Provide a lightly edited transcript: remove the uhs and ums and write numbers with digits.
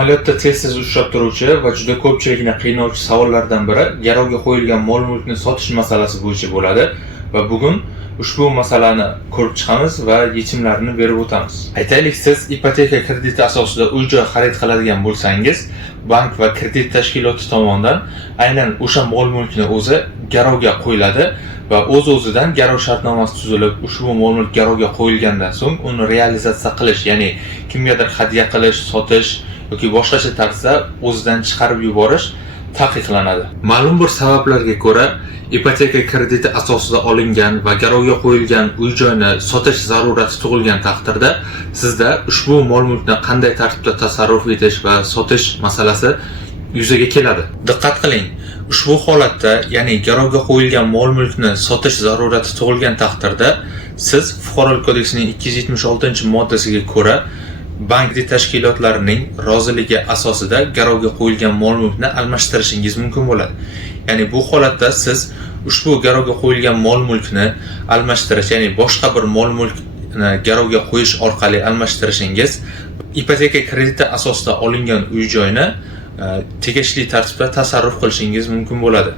Amaliyotda tez-tez uchrab turuvchi va juda ko'pchilikni qiynovchi savollardan biri garovga qo'yilgan mol-mulkni sotish masalasi bo'yicha bo'ladi va bugun ushbu masalani ko'rib chiqamiz va yechimlarini berib o'tamiz. Aytaylik, siz ipoteka krediti asosida uy-joy xarid qiladigan bo'lsangiz, bank va kredit tashkiloti tomonidan aynan o'sha mol-mulkni o'zi garovga qo'yiladi va o'z-o'zidan garov shartnomasi tuzilib, ushbu mol-mulk garovga qo'yilgandan so'ng uni realizatsiya qilish, ya'ni kimgadir hadya qilish, sotish yoki boshqacha tarzda o'zidan chiqarib yuborish taqiqlanadi. Ma'lum bir sabablarga ko'ra ipoteka krediti asosida olingan va garovga qo'yilgan uy-joyni sotish zarurati tug'ilgan taqdirda sizda ushbu mol-mulkni qanday tartibda tasarruf etish va sotish masalasi yuzaga keladi. Diqqat qiling, ushbu holatda, ya'ni garovga qo'yilgan mol-mulkni sotish zarurati tug'ilgan taqdirda siz Fuqarolik kodeksining 276-moddasiga ko'ra bank tashkilotlarining roziligi asosida garovga qo'yilgan mol-mulkni almashtirishingiz mumkin bo'ladi. Ya'ni bu holatda siz ushbu garovga qo'yilgan mol-mulkni almashtirish, ya'ni boshqa bir mol-mulkni garovga qo'yish orqali almashtirishingiz ipoteka krediti asosida olingan uy-joyni tegishli tartibda tasarruf qilishingiz mumkin bo'ladi.